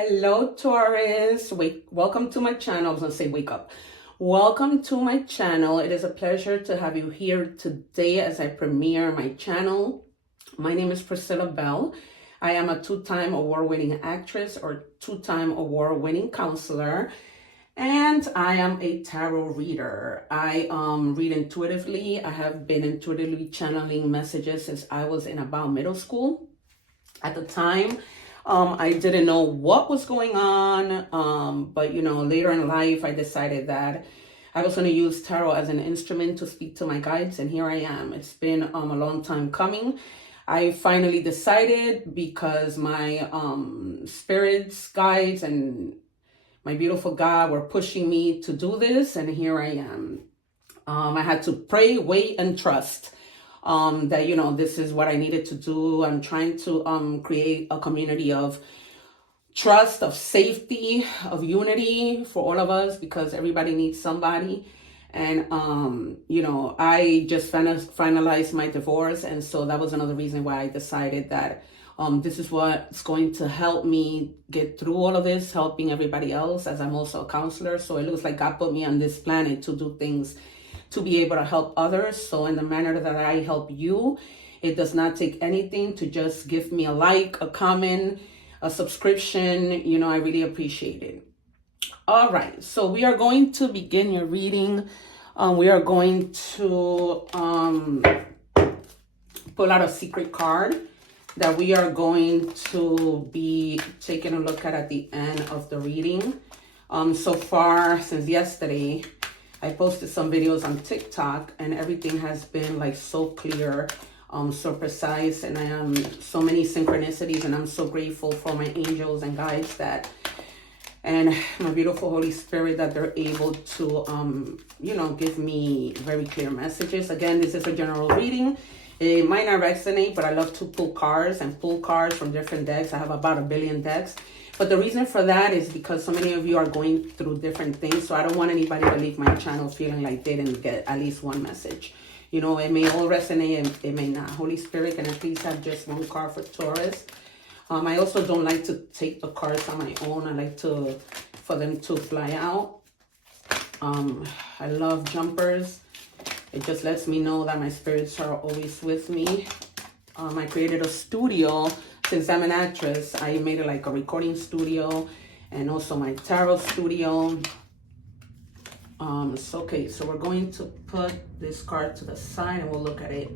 Hello, Taurus. Welcome to my channel. I was going to say wake up. Welcome to my channel. It is a pleasure to have you here today as I premiere my channel. My name is Priscilla Bell. I am a two-time award-winning actress or two-time award-winning counselor, and I am a tarot reader. I read intuitively. I have been intuitively channeling messages since I was in about middle school. At the time, I didn't know what was going on, but later in life, I decided that I was going to use tarot as an instrument to speak to my guides, and here I am. It's been a long time coming. I finally decided because my spirits, guides, and my beautiful God were pushing me to do this, and here I am. I had to pray, wait, and trust. That this is what I needed to do. I'm trying to create a community of trust, of safety, of unity for all of us, because everybody needs somebody. And I just finalized my divorce, and so that was another reason why I decided that this is what's going to help me get through all of this, helping everybody else, as I'm also a counselor. So it looks like God put me on this planet to do things to be able to help others. So in the manner that I help you, it does not take anything to just give me a like, a comment, a subscription. I really appreciate it. All right, so we are going to begin your reading. We are going to pull out a secret card that we are going to be taking a look at the end of the reading. So far, since yesterday, I posted some videos on TikTok, and everything has been like so clear, so precise, and I am so many synchronicities, and I'm so grateful for my angels and guides and my beautiful Holy Spirit that they're able to, give me very clear messages. Again, this is a general reading. It might not resonate, but I love to pull cards from different decks. I have about 1 billion decks. But the reason for that is because so many of you are going through different things. So I don't want anybody to leave my channel feeling like they didn't get at least one message. It may all resonate and it may not. Holy Spirit, can I please have just one card for Taurus? I also don't like to take the cards on my own. I like for them to fly out. I love jumpers. It just lets me know that my spirits are always with me. I created a studio. Since I'm an actress, I made it like a recording studio and also my tarot studio. So we're going to put this card to the side and we'll look at it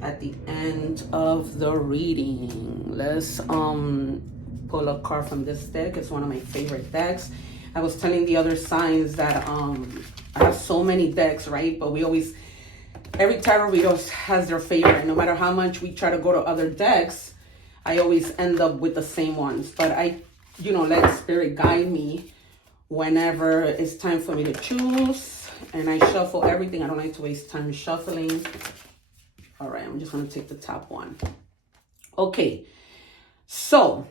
at the end of the reading. Let's pull a card from this deck. It's one of my favorite decks. I was telling the other signs that I have so many decks, right? But every tarot reader has their favorite. No matter how much we try to go to other decks, I always end up with the same ones. But I, let Spirit guide me whenever it's time for me to choose. And I shuffle everything. I don't like to waste time shuffling. All right, I'm just going to take the top one. Okay, so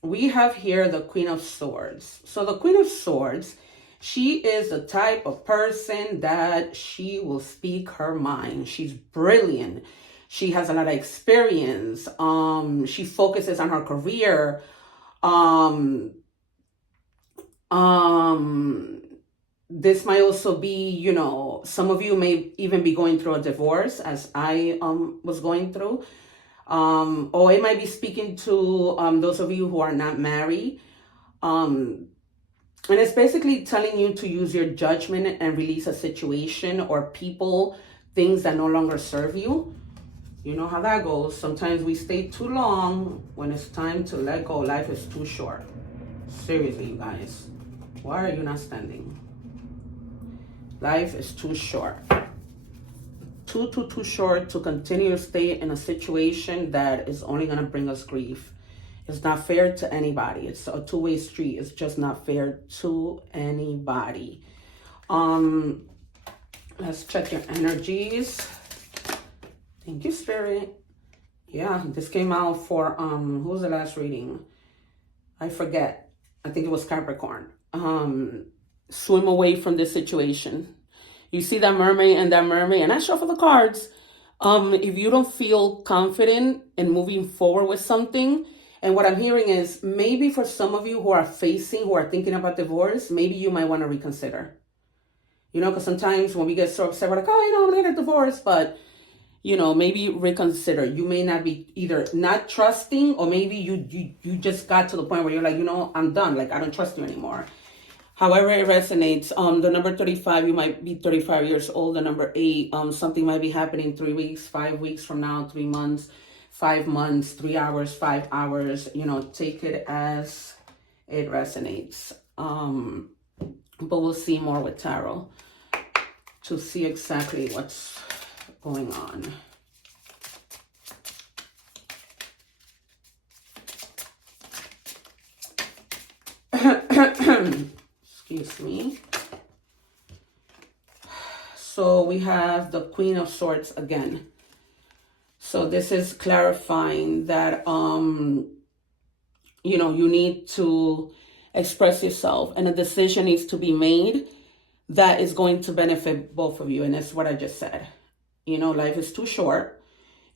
we have here the Queen of Swords. So the Queen of Swords, she is the type of person that she will speak her mind. She's brilliant. She has a lot of experience. She focuses on her career. This might also be, some of you may even be going through a divorce, as I was going through. Or it might be speaking to those of you who are not married. And it's basically telling you to use your judgment and release a situation or people, things that no longer serve you. You know how that goes. Sometimes we stay too long when it's time to let go. Life is too short. Seriously, you guys. Why are you not standing? Life is too short. Too short to continue to stay in a situation that is only going to bring us grief. It's not fair to anybody. It's a two-way street. It's just not fair to anybody. Let's check your energies. Thank you, Spirit. Yeah, this came out for, who was the last reading? I forget. I think it was Capricorn. Swim away from this situation. You see that mermaid and I shuffle the cards. If you don't feel confident in moving forward with something, And what I'm hearing is maybe for some of you who are thinking about divorce, maybe you might want to reconsider. Because sometimes when we get so upset, we're like, oh, I'm going to get a divorce. But, maybe reconsider. You may not be either not trusting, or maybe you just got to the point where you're like, I'm done. Like, I don't trust you anymore. However it resonates. The number 35, you might be 35 years old. The number 8, something might be happening 3 weeks, 5 weeks from now, 3 months, 5 months, 3 hours, 5 hours. Take it as it resonates. But we'll see more with tarot to see exactly what's going on. Excuse me. So we have the Queen of Swords again. So this is clarifying that, you need to express yourself, and a decision needs to be made that is going to benefit both of you. And that's what I just said. Life is too short.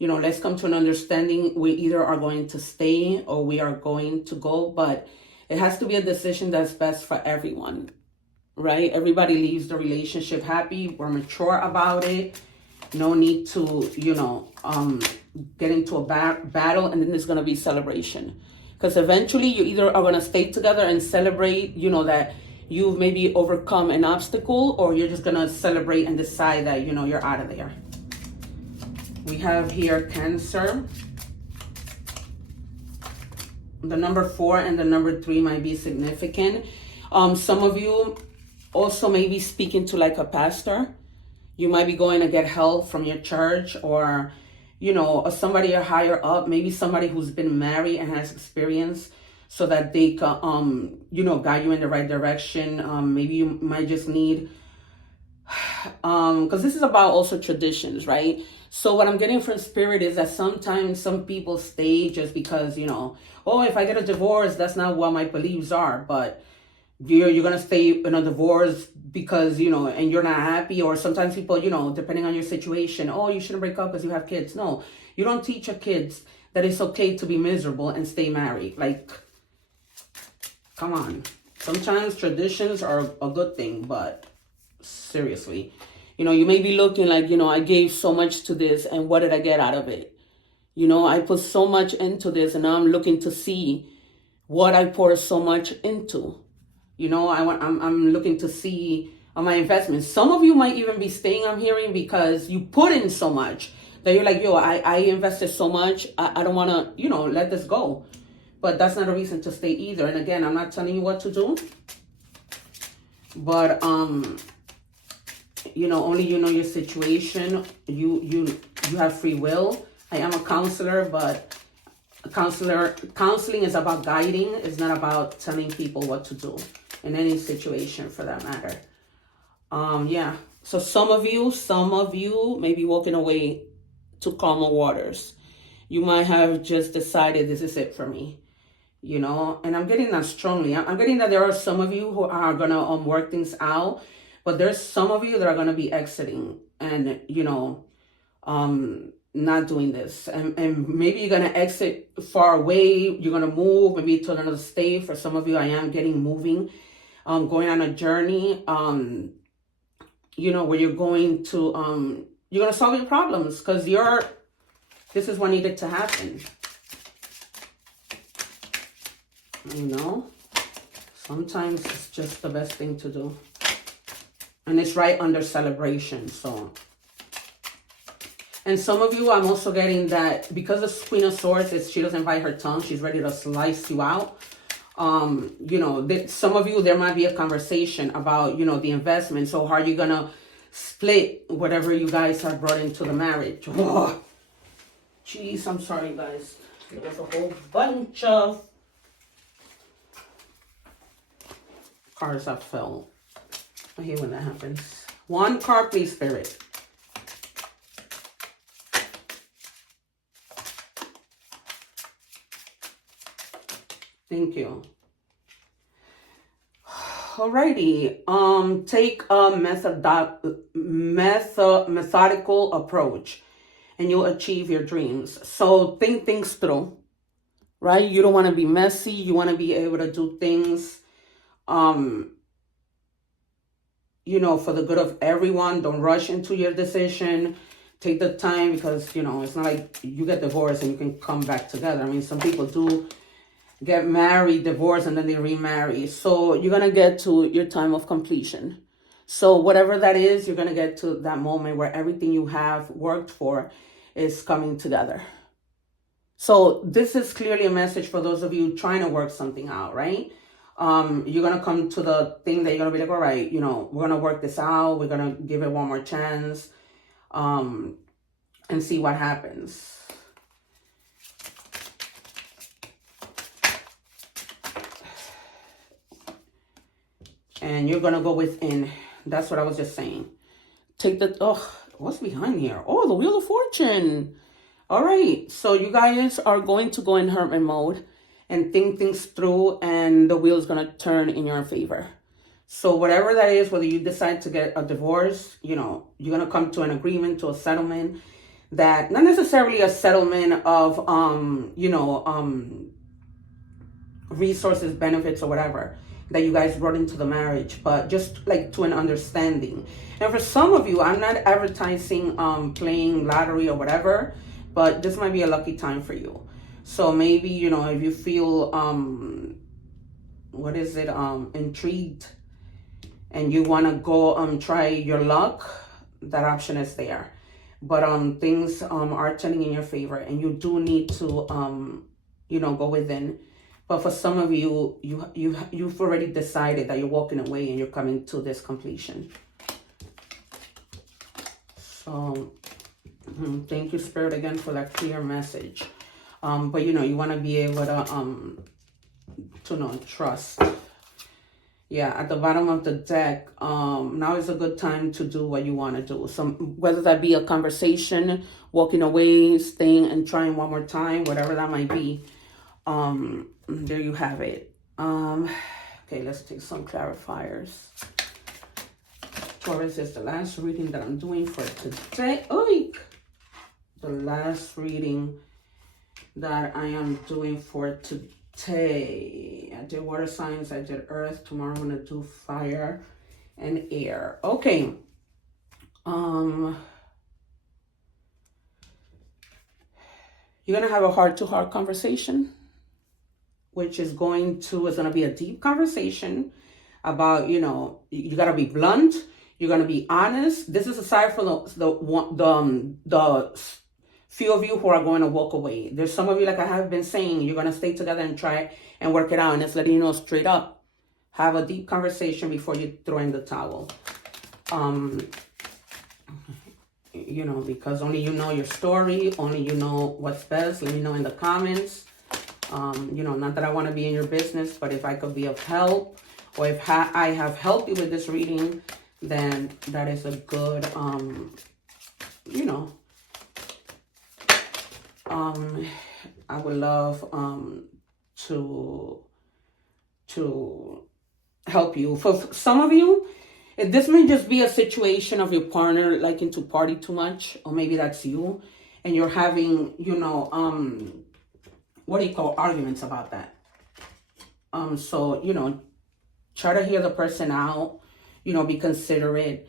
Let's come to an understanding. We either are going to stay or we are going to go, but it has to be a decision that's best for everyone, right? Everybody leaves the relationship happy. We're mature about it. No need to, get into a battle, and then there's going to be celebration. Because eventually you either are going to stay together and celebrate, that you've maybe overcome an obstacle, or you're just going to celebrate and decide that, you're out of there. We have here Cancer. The number 4 and the number 3 might be significant. Some of you also may be speaking to like a pastor. You might be going to get help from your church, or, somebody higher up, maybe somebody who's been married and has experience, so that they can, guide you in the right direction. Maybe you might just need, because this is about also traditions, right? So what I'm getting from Spirit is that sometimes some people stay just because, if I get a divorce, that's not what my beliefs are. But you're going to stay in a divorce because, and you're not happy. Or sometimes people, depending on your situation, you shouldn't break up because you have kids. No, you don't teach your kids that it's okay to be miserable and stay married. Like, come on. Sometimes traditions are a good thing, but seriously, you may be looking like, I gave so much to this, and what did I get out of it? I put so much into this, and now I'm looking to see what I poured so much into. I'm looking to see my investments. Some of you might even be staying, I'm hearing, because you put in so much that you're like, I invested so much. I don't want to, let this go. But that's not a reason to stay either. And again, I'm not telling you what to do. But, only you know your situation. You have free will. I am a counselor, but counseling is about guiding. It's not about telling people what to do in any situation, for that matter. Yeah. So some of you may be walking away to calmer waters. You might have just decided this is it for me, and I'm getting that strongly. I'm getting that there are some of you who are going to work things out, but there's some of you that are going to be exiting and, not doing this. And maybe you're going to exit far away. You're going to move maybe to another state. For some of you, I am getting moving, going on a journey, where you're going to solve your problems, because this is what needed to happen. Sometimes it's just the best thing to do. And it's right under celebration, so. And some of you, I'm also getting that because the Queen of Swords, she doesn't bite her tongue. She's ready to slice you out. Some of you, there might be a conversation about, the investment. So how are you going to split whatever you guys have brought into the marriage? Oh, jeez, I'm sorry, guys. There's a whole bunch of cards that fell. I hate when that happens. One card, please, Spirit. Thank you. Alrighty. Take a methodical approach, and you'll achieve your dreams. So think things through. right? You don't want to be messy. You want to be able to do things, for the good of everyone. Don't rush into your decision. Take the time, because, it's not like you get divorced and you can come back together. I mean, some people do get married, divorce, and then they remarry. So you're going to get to your time of completion. So whatever that is, you're going to get to that moment where everything you have worked for is coming together. So this is clearly a message for those of you trying to work something out, right? You're going to come to the thing that you're going to be like, all right, we're going to work this out. We're going to give it one more chance, and see what happens. And you're going to go within. That's what I was just saying. What's behind here? Oh, the Wheel of Fortune. All right. So you guys are going to go in hermit mode and think things through, and the wheel is going to turn in your favor. So whatever that is, whether you decide to get a divorce, you're going to come to an agreement, to a settlement, that not necessarily a settlement of, resources, benefits, or whatever that you guys brought into the marriage, but just like to an understanding. And for some of you, I'm not advertising playing lottery or whatever, but this might be a lucky time for you. So maybe, if you feel intrigued and you want to go try your luck, that option is there. But things are turning in your favor, and you do need to go within. But for some of you, you've already decided that you're walking away and you're coming to this completion. So thank you, Spirit, again for that clear message. But you want to be able to trust. Yeah, at the bottom of the deck, now is a good time to do what you want to do. So whether that be a conversation, walking away, staying and trying one more time, whatever that might be. There you have it. Okay, let's take some clarifiers. Taurus is the last reading that I'm doing for today. The last reading that I am doing for today. I did water signs, I did earth. Tomorrow I'm gonna do fire and air. Okay. You're gonna have a heart-to-heart conversation, which is gonna be a deep conversation about, you gotta be blunt. You're gonna be honest. This is aside from the few of you who are going to walk away. There's some of you, like I have been saying, you're gonna stay together and try and work it out. And it's letting you know straight up, have a deep conversation before you throw in the towel. Because only you know your story, only you know what's best. Let me know in the comments. Not that I want to be in your business, but if I could be of help, or if I have helped you with this reading, then that is a good, I would love to help you. For some of you, this may just be a situation of your partner liking to party too much, or maybe that's you, and you're having, arguments about that. So, try to hear the person out, be considerate.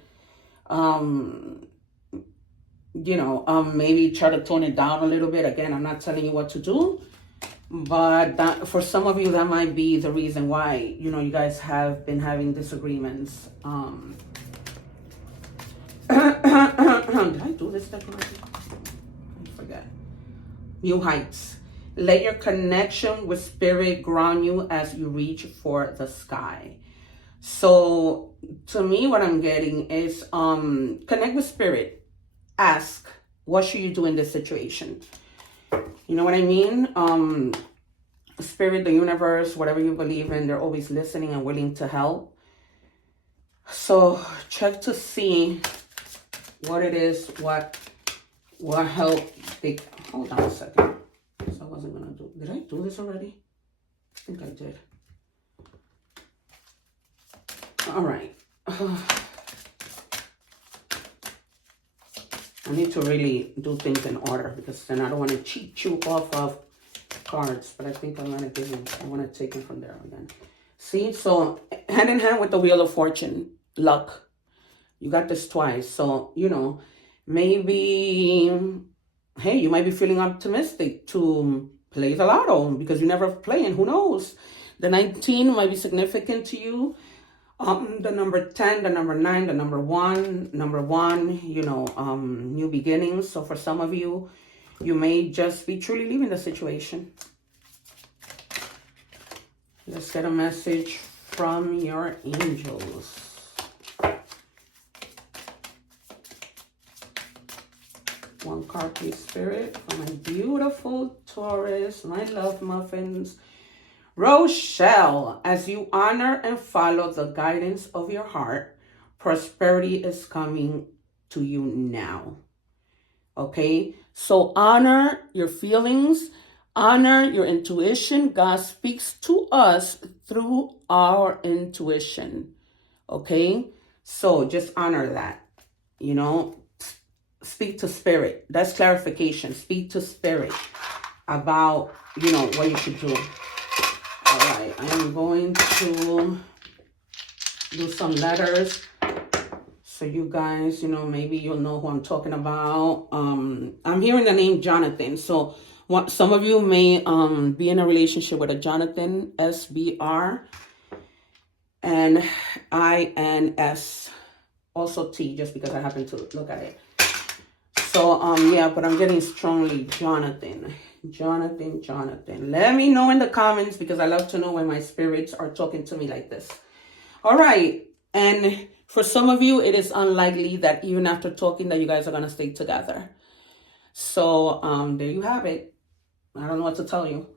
Maybe try to tone it down a little bit. Again, I'm not telling you what to do, but that, for some of you, that might be the reason why, you guys have been having disagreements. Did I do this decoration? I forget. New heights. Let your connection with spirit ground you as you reach for the sky. So to me, what I'm getting is connect with spirit. Ask, what should you do in this situation? You know what I mean? Spirit, the universe, whatever you believe in, they're always listening and willing to help. So check to see what it is, what help. Hold on a second. So I wasn't gonna do. Did I do this already? I think I did. All right. I need to really do things in order, because then I don't want to cheat you off of cards, but I think I'm going to give you, I want to take it from there again. See, so hand in hand with the Wheel of Fortune, luck. You got this twice. So, you know, maybe, hey, you might be feeling optimistic to play the lotto because you never play, and who knows? The 19 might be significant to you. The number 10, the number 9, the number 1, you know, new beginnings. So for some of you, you may just be truly leaving the situation. Let's get a message from your angels. One card, please, Spirit, for my beautiful Taurus, my love muffins. Rochelle, as you honor and follow the guidance of your heart, prosperity is coming to you now. Okay? So honor your feelings, honor your intuition. God speaks to us through our intuition. Okay? So just honor that. You know, speak to spirit. That's clarification. Speak to spirit about, you know, what you should do. All right, I am going to do some letters so you guys, you know, maybe you'll know who I'm talking about. I'm hearing the name Jonathan. So some of you may be in a relationship with a Jonathan, SBR, and INS, also T, just because I happen to look at it. So, yeah, but I'm getting strongly Jonathan. Let me know in the comments because I love to know when my spirits are talking to me like this. All right. And for some of you, it is unlikely that even after talking that you guys are going to stay together. So, there you have it. I don't know what to tell you.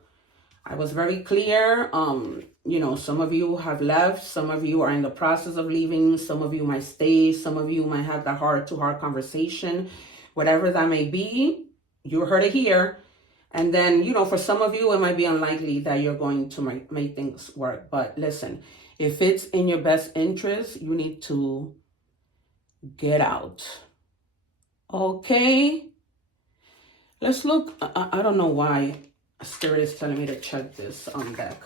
I was very clear. You know, some of you have left. Some of you are in the process of leaving. Some of you might stay. Some of you might have that heart-to-heart conversation. Whatever that may be, you heard it here. And then, you know, for some of you, it might be unlikely that you're going to make things work. But listen, if it's in your best interest, you need to get out. Okay? Let's look. I don't know why Spirit is telling me to check this on deck.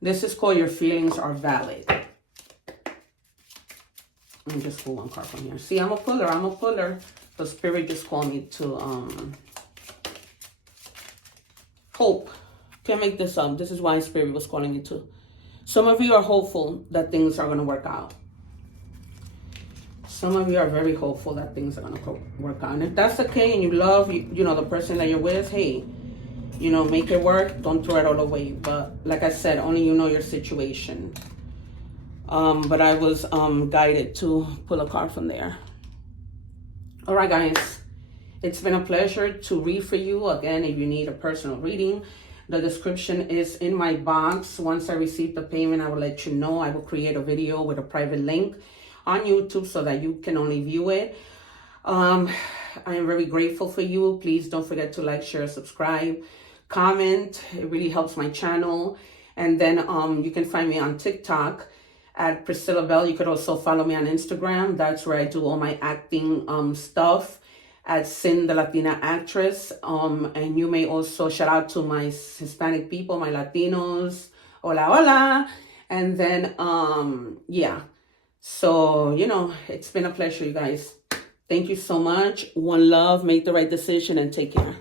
This is called Your Feelings Are Valid. Let me just pull one card from here. See, I'm a puller. The Spirit just called me to hope. Can't make this up. This is why Spirit was calling me to. Some of you are hopeful that things are going to work out. Some of you are very hopeful that things are going to work out. And if that's okay and you love, you know, the person that you're with, hey, you know, make it work. Don't throw it all away. But like I said, only you know your situation. But I was guided to pull a card from there. All right, guys. It's been a pleasure to read for you. Again, if you need a personal reading, the description is in my box. Once I receive the payment, I will let you know. I will create a video with a private link on YouTube so that you can only view it. I am very grateful for you. Please don't forget to like, share, subscribe, comment. It really helps my channel. And then you can find me on TikTok at Priscilla Bell. You could also follow me on Instagram. That's where I do all my acting stuff at Sin the Latina Actress. And you may also shout out to my Hispanic people, my Latinos. Hola, hola. And then, yeah. So, you know, it's been a pleasure, you guys. Thank you so much. One love, make the right decision, and take care.